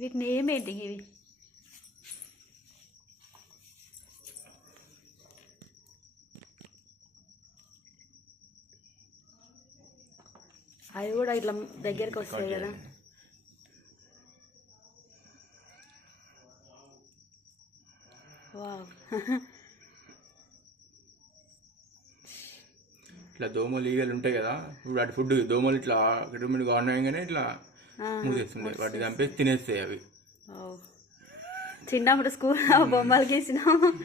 వీటిని ఏమేంటి ఇవి? అవి కూడా ఇట్లా దగ్గరికి వస్తాయి కదా. ఇట్లా దోమలు ఈగలు ఉంటాయి కదా ఇప్పుడు వాటి ఫుడ్ దోమలు ఇట్లా కావడంగానే ఇట్లా మూసేస్తుండే వాటి చంపేసి తినేస్తాయి అవి. చిన్నప్పుడు స్కూల్. బొమ్మలు గీసినాం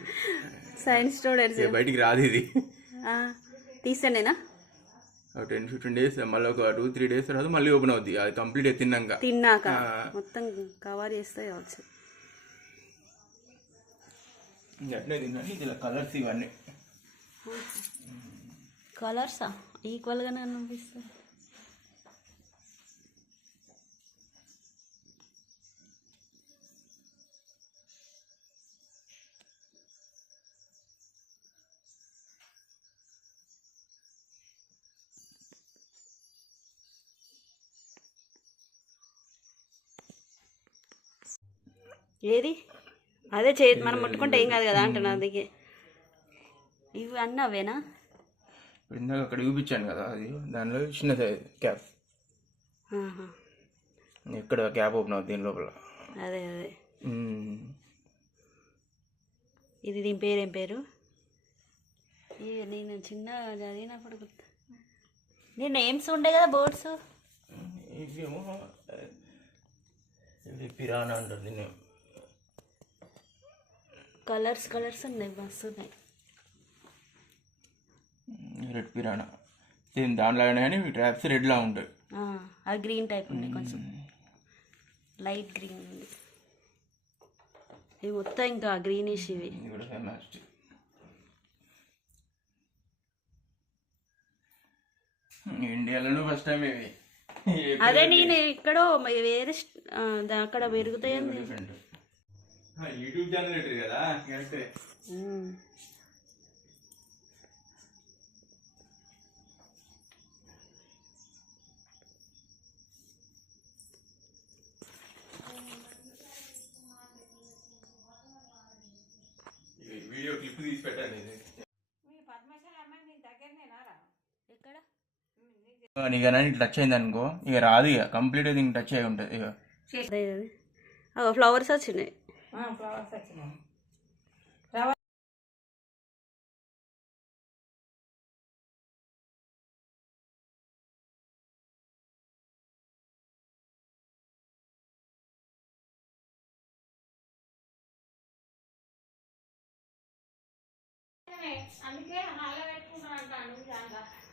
సైన్స్ స్టూడెంట్స్ బయటికి రాదు ఇది. తీసానేనా? టెన్ ఫిఫ్టీన్ డేస్ మళ్ళీ ఒక టూ త్రీ డేస్ తర్వాత మళ్ళీ ఓపెన్ అవుద్ది. అది కంప్లీట్ తిన్నాక. తిన్నాక. ఆ. మొత్తం కవర్ చేస్తే కావచ్చు. అట్లే తిన్నాను ఇది కలర్స్ ఇవన్నీ. కలర్సా? ఈక్వల్గానే అనిపిస్తుంది ఏది? అదే చే మనం ముట్టుకుంటే ఏం కాదు కదా అంటున్నా అందుకే. ఇవి అన్నీ అవేనా? ఇందాక అక్కడ చూపించాను కదా అది. దానిలో చిన్న క్యాప్. ఆహా. ఎక్కడ క్యాప్ ఓపెన్ అవుతుంది దీని లోపల? అదే అదే. ఇది దీని పేరు ఏం పేరు? నేను చిన్న చదివినప్పుడు గుర్తు నేను నేమ్స్ ఉండే కదా బోర్డ్స్? ఇవేమో ఇది పిరానా అంటారు దీన్ని. కలర్స్ కలర్స్ ఉన్నాయి మస్తు ఉన్నాయి రెడ్ పిరానా. సేమ్ దానిలాగానే కానీ ట్రాప్స్ రెడ్లా ఉంటాయి. ఆ, అది గ్రీన్ టైప్ ఉన్నాయి కొంచెం. లైట్ గ్రీన్ ఉంది. ఇవి మొత్తం ఇంకా గ్రీనిష్ ఇవి. ఇండియాలోనూ ఫస్ట్ టైం ఇవి. అదే నేను ఎక్కడో వేరే అక్కడ పెరుగుతాయండి డిఫరెంట్ యూట్యూబ్ ఛానల్ కదా కరెక్టే వీడియో క్లిప్ తీసి నీకు కానీ టచ్ అయింది అనుకో ఇక రాదు ఇక కంప్లీట్ దీనికి టచ్ అయి ఉంటుంది ఇక అదే అదే ఓ, ఫ్లవర్స్ వచ్చినాయి అందుకే అలా పెట్టుకుంటాను అంటాను